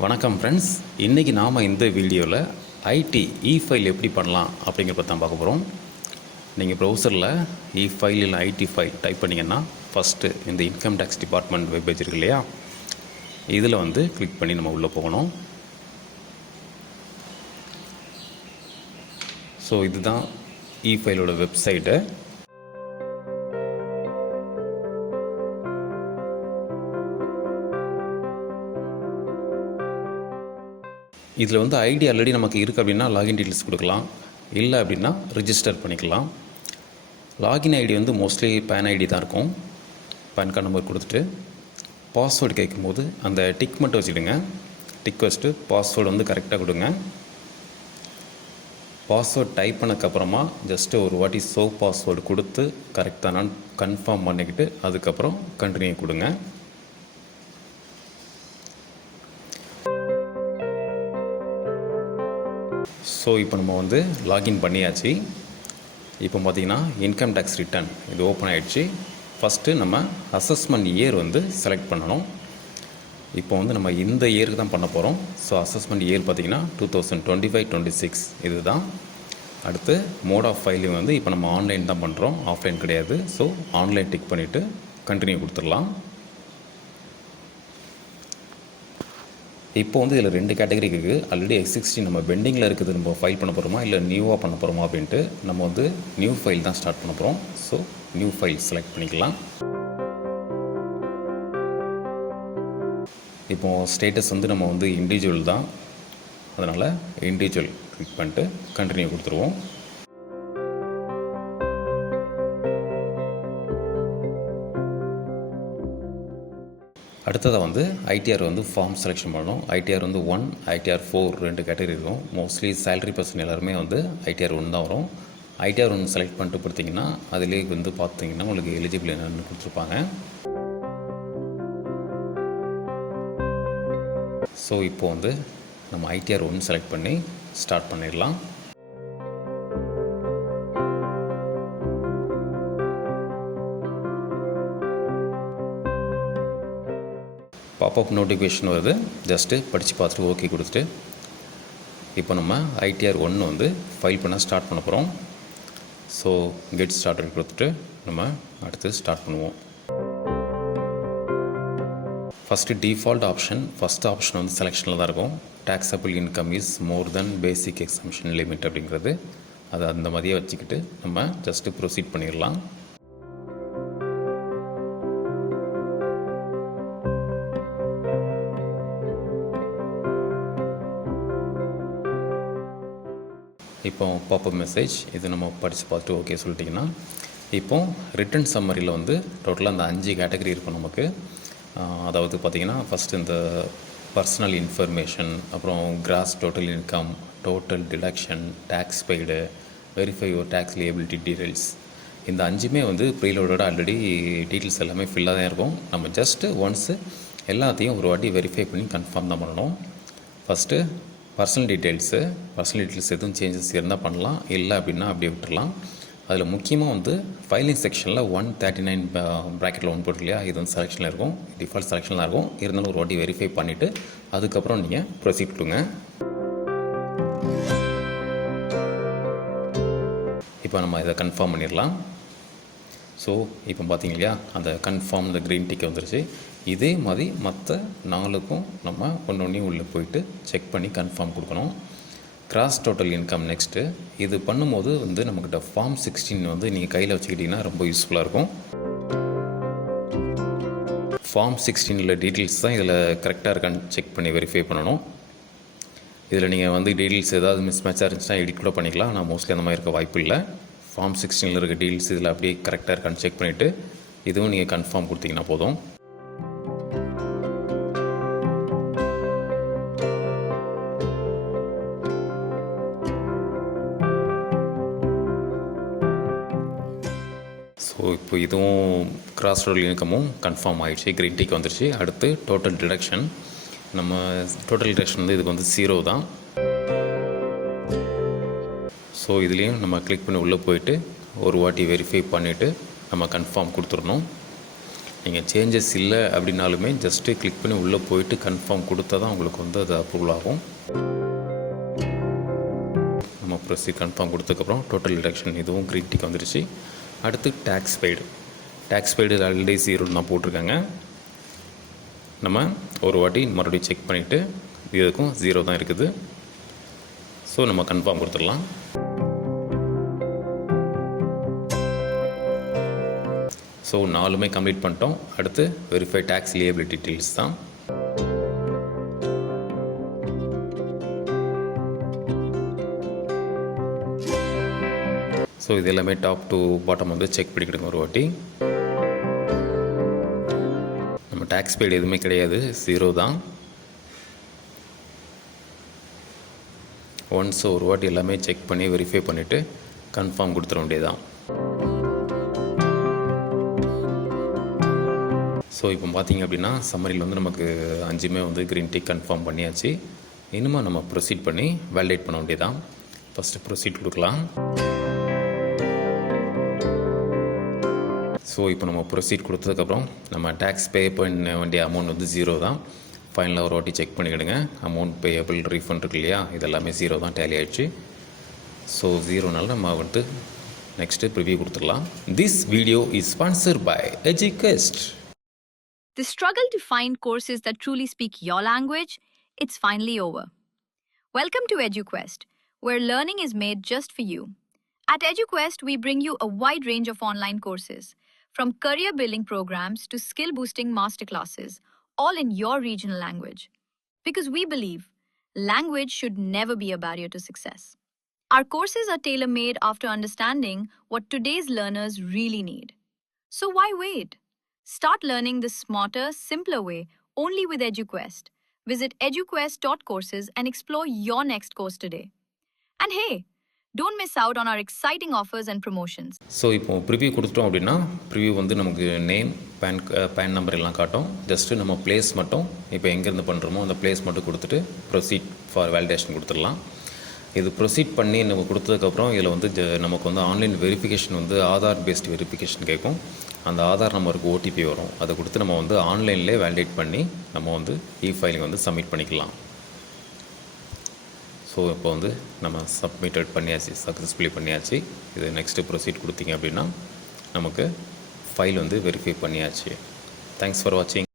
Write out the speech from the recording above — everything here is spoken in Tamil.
வணக்கம் ஃப்ரெண்ட்ஸ், இன்றைக்கி நாம் இந்த வீடியோவில் ஐடி இ-ஃபைல் எப்படி பண்ணலாம் அப்படிங்கிறத தான் பார்க்க போகிறோம். நீங்கள் ப்ரௌசரில் இ-ஃபைல் இல்லை ஐடி ஃபைல் டைப் பண்ணிங்கன்னா ஃபஸ்ட்டு இந்த income tax department web page இருக்கு இல்லையா, இதில் கிளிக் பண்ணி நம்ம உள்ளே போகணும். ஸோ இதுதான் இ-ஃபைலோட வெப்சைட்டு. இதில் ஐடி ஆல்ரெடி நமக்கு இருக்குது அப்படின்னா லாகின் டீட்டெயில்ஸ் கொடுக்கலாம், இல்லை அப்படின்னா ரிஜிஸ்டர் பண்ணிக்கலாம். Login ID mostly PAN ID தான் இருக்கும். பேன் கார்டு நம்பர் கொடுத்துட்டு பாஸ்வேர்டு கேட்கும்போது அந்த டிக் மட்டும் வச்சுடுங்க. டிக் வச்சுட்டு பாஸ்வேர்டு கரெக்டாக கொடுங்க. பாஸ்வேர்டு டைப் பண்ணக்கப்புறமா ஜஸ்ட்டு ஒரு வாட்டி பாஸ்வேர்டு கொடுத்து கரெக்டாக கன்ஃபார்ம் பண்ணிக்கிட்டு அதுக்கப்புறம் கண்டினியூ கொடுங்க. ஸோ இப்போ நம்ம லாகின் பண்ணியாச்சு. இப்போ பார்த்திங்கன்னா இன்கம் டேக்ஸ் ரிட்டர்ன் இது ஓப்பன் ஆகிடுச்சு. ஃபஸ்ட்டு நம்ம அசஸ்மெண்ட் இயர் செலக்ட் பண்ணணும். இப்போ நம்ம இந்த இயருக்கு தான் பண்ண போகிறோம். ஸோ அசஸ்மெண்ட் இயர் பார்த்திங்கன்னா 2025-26 இது தான். அடுத்து மோட் ஆஃப் ஃபைலிங் இப்போ நம்ம ஆன்லைன் தான் பண்ணுறோம், ஆஃப்லைன் கிடையாது. ஸோ ஆன்லைன் டிக் பண்ணிவிட்டு கண்டினியூ கொடுத்துடலாம். இப்போ இதில் 2 கேட்டகரி இருக்குது. ஆல்ரெடி X60 நம்ம பெண்டிங்கில் இருக்குது, நம்ம ஃபைல் பண்ண போகிறோமா இல்லை நியூவாக பண்ண போகிறோமா அப்படின்ட்டு. நம்ம நியூ ஃபைல் தான் ஸ்டார்ட் பண்ண போகிறோம். ஸோ நியூ ஃபைல் செலக்ட் பண்ணிக்கலாம். இப்போது ஸ்டேட்டஸ் நம்ம இண்டிவிஜுவல் தான், அதனால் இண்டிவிஜுவல் கிளிக் பண்ணிட்டு கண்டினியூ கொடுத்துருவோம். அடுத்ததாக ஐடிஆர் ஃபார்ம் செலெக்ஷன் பண்ணணும். ஐடிஆர் 1, ஐடிஆர் 4 2 கேட்டகரி இருக்கும். மோஸ்ட்லி சேலரி பர்சன் எல்லாருமே ஐடிஆர் 1 தான் வரும். ஐடிஆர் 1 செலக்ட் பண்ணிட்டு கொடுத்தீங்கன்னா அதிலே பார்த்தீங்கன்னா உங்களுக்கு எலிஜிபிள் என்னென்னு கொடுத்துருப்பாங்க. ஸோ இப்போது நம்ம ஐடிஆர் 1 செலக்ட் பண்ணி ஸ்டார்ட் பண்ணிடலாம். பாப்அப் நோட்டிஃபிகேஷன் வருது. ஜஸ்ட்டு படித்து பார்த்துட்டு ஓகே கொடுத்துட்டு இப்போ நம்ம ஐடிஆர் 1 ஃபைல் பண்ண ஸ்டார்ட் பண்ண போகிறோம். ஸோ கெட் ஸ்டார்டட் கொடுத்துட்டு நம்ம அடுத்து ஸ்டார்ட் பண்ணுவோம். First default option, first option செலெக்ஷனில் தான் இருக்கும். Taxable income is more than basic exemption limit அப்படிங்கிறது. அதை அந்த மாதிரியே வச்சுக்கிட்டு நம்ம ஜஸ்ட்டு ப்ரொசீட் பண்ணிடலாம். இப்போ பாப்அப் மெசேஜ் இது நம்ம படித்து பார்த்துட்டு ஓகே சொல்லிட்டிங்கன்னா இப்போது ரிட்டன் சம்மரியில் டோட்டலாக அந்த 5 கேட்டகரி இருக்கும் நமக்கு. அதாவது பார்த்திங்கன்னா ஃபஸ்ட்டு இந்த பர்சனல் இன்ஃபர்மேஷன், அப்புறம் gross total income, total deduction, tax paid, verify your tax liability details. இந்த 5மே ப்ரீலோடோட ஆல்ரெடி டீட்டெயில்ஸ் எல்லாமே ஃபில்லாக தான் இருக்கும். நம்ம ஜஸ்ட்டு ஒன்ஸு எல்லாத்தையும் ஒரு வாட்டி வெரிஃபை பண்ணி கன்ஃபார்ம் தான் பண்ணணும். ஃபஸ்ட்டு பர்சனல் டீட்டெயில்ஸ் எதுவும் சேஞ்சஸ் இருந்தால் பண்ணலாம், இல்லை அப்படின்னா அப்படியே விட்டுடலாம். அதில் முக்கியமாக ஃபைலிங் செக்ஷனில் 139 ப்ராக்கெட்டில் 1 போட்டு இல்லையா, இது செலெக்ஷனில் இருக்கும். டிஃபால்ட் செலெக்ஷனில் தான் இருக்கும். இருந்தாலும் ஒரு வாட்டி வெரிஃபை பண்ணிவிட்டு அதுக்கப்புறம் நீங்கள் ப்ரொசீட் கொடுங்க. இப்போ நம்ம இதை கன்ஃபார்ம் பண்ணிடலாம். ஸோ இப்போ பார்த்தீங்க இல்லையா, அந்த கன்ஃபார்ம் இந்த க்ரீன் டிக் வந்துருச்சு. இதே மாதிரி மற்ற 4க்கும் நம்ம ஒன்றொன்றையும் உள்ளே போயிட்டு செக் பண்ணி கன்ஃபார்ம் கொடுக்கணும். Cross total income next. இது பண்ணும்போது நம்மக்கிட்ட ஃபார்ம் 16 நீங்கள் கையில் வச்சுக்கிட்டிங்கன்னா ரொம்ப யூஸ்ஃபுல்லாக இருக்கும். ஃபார்ம் 16 டீட்டெயில்ஸ் தான் இதில் கரெக்டாக இருக்கான்னு செக் பண்ணி வெரிஃபை பண்ணணும். இதில் நீங்கள் டீட்டெயில்ஸ் ஏதாவது மிஸ் மேட்சாக இருந்துச்சுன்னா எடிட் கூட பண்ணிக்கலாம். நான் மோஸ்ட்லி அந்த மாதிரி இருக்க வாய்ப்பு இல்லை. ஃபார்ம் 16 இருக்க டீட்டெயில்ஸ் இதில் அப்படியே கரெக்டாக இருக்கான்னு செக் பண்ணிவிட்டு இதுவும் நீங்கள் கன்ஃபார்ம் கொடுத்தீங்கன்னா போதும். ஸோ இப்போ இதுவும் கிராஸ் டோட்டல் இன்கமும் கன்ஃபார்ம் ஆகிடுச்சு, க்ரீன் டிக் வந்துடுச்சு. அடுத்து டோட்டல் டிடக்ஷன். நம்ம டோட்டல் டிடக்ஷன் இதுக்கு 0 தான். ஸோ இதுலேயும் நம்ம கிளிக் பண்ணி உள்ளே போயிட்டு ஒரு வாட்டி வெரிஃபை பண்ணிவிட்டு நம்ம கன்ஃபார்ம் கொடுத்துடணும். நீங்கள் சேஞ்சஸ் இல்லை அப்படின்னாலுமே ஜஸ்ட்டு கிளிக் பண்ணி உள்ளே போயிட்டு கன்ஃபார்ம் கொடுத்தா தான் உங்களுக்கு வந்து அது அப்ரூவல் ஆகும். நம்ம ப்ரொசீட் கன்ஃபார்ம் கொடுத்ததுக்கப்புறம் டோட்டல் டிடக்ஷன் இதுவும் க்ரீன் டிக் வந்துருச்சு. அடுத்து டேக்ஸ் பெய்டு ஆல்ரெடி 0 தான் போட்டிருக்காங்க. நம்ம ஒரு வாட்டி மறுபடியும் செக் பண்ணிவிட்டு இதுக்கும் 0 தான் இருக்குது. ஸோ நம்ம கன்ஃபார்ம் கொடுத்துடலாம். ஸோ 4மே கம்ப்ளீட் பண்ணிட்டோம். அடுத்து வெரிஃபை டேக்ஸ் லியபிலிட்டி டீட்டெயில்ஸ் தான். ஸோ இது எல்லாமே டாப் டு பாட்டம் வந்து செக் பண்ணிக்கிடுங்க ஒரு வாட்டி. நம்ம டேக்ஸ் பெய்டு எதுவுமே கிடையாது, 0 தான். ஒன்ஸ் ஒரு வாட்டி எல்லாமே செக் பண்ணி வெரிஃபை பண்ணிவிட்டு கன்ஃபார்ம் கொடுத்துட வேண்டியதான். ஸோ இப்போ பார்த்திங்க அப்படின்னா சம்மரியில் வந்து நமக்கு 5மே வந்து க்ரீன் டிக் கன்ஃபார்ம் பண்ணியாச்சு. இனிமே நம்ம ப்ரொசீட் பண்ணி வேலிடேட் பண்ண வேண்டியதான். ஃபஸ்ட்டு ப்ரொசீட் கொடுக்கலாம். ஸோ இப்போ நம்ம ப்ரொசீட் கொடுத்ததுக்கப்புறம் நம்ம டேக்ஸ் பே பண்ண வேண்டிய அமௌண்ட் வந்து 0 தான். ஃபைனலாக ஒரு வாட்டி செக் பண்ணிக்கிடுங்க. அமௌண்ட் பேயபிள் ரீஃபண்ட் இருக்கு இல்லையா, இதெல்லாமே 0 தான் டேலி ஆகிடுச்சு. ஸோ 0னால நம்ம வந்து நெக்ஸ்ட்டு ப்ரிவியூ கொடுத்துடலாம். This video is sponsored by EduQuest. The struggle to find courses that truly speak your language, it's finally over. Welcome to EduQuest, where learning is made just for you. At EduQuest, we bring you a wide range of online courses, from career building programs to skill boosting masterclasses, all in your regional language. Because we believe language should never be a barrier to success. Our courses are tailor-made after understanding what today's learners really need. So why wait? Start learning the smarter, simpler way only with EduQuest. Visit eduquest.courses and explore your next course today. And hey, don't miss out on our exciting offers and promotions. So இப்போ ப்ரிவியூ கொடுத்துட்டோம் அப்படின்னா ப்ரிவியூ வந்து நமக்கு நேம், பேன் நம்பர் எல்லாம் காட்டும். ஜஸ்ட்டு நம்ம பிளேஸ் மட்டும் இப்போ எங்கேருந்து பண்ணுறோமோ அந்த பிளேஸ் மட்டும் கொடுத்துட்டு ப்ரொசீட் ஃபார் வேலிடேஷன் கொடுத்துடலாம். இது ப்ரொசீட் பண்ணி நம்ம கொடுத்ததுக்கப்புறம் இதில் வந்து நமக்கு வந்து ஆன்லைன் வெரிஃபிகேஷன் வந்து ஆதார் பேஸ்ட் வெரிஃபிகேஷன் கேட்கும். அந்த ஆதார் நம்பருக்கு ஓடிபி வரும். அதை கொடுத்து நம்ம வந்து ஆன்லைன்லேயே வேலிடேட் பண்ணி நம்ம வந்து ஃபைலிங் வந்து சப்மிட் பண்ணிக்கலாம். ஸோ இப்போ வந்து நம்ம சப்மிட்டட் பண்ணியாச்சு, சக்ஸஸ்ஃபுல்லி பண்ணியாச்சு. இது நெக்ஸ்ட்டு ப்ரொசீட் கொடுத்தீங்க அப்படின்னா நமக்கு ஃபைல் வந்து வெரிஃபை பண்ணியாச்சு. தேங்க்ஸ் ஃபார் வாட்சிங்.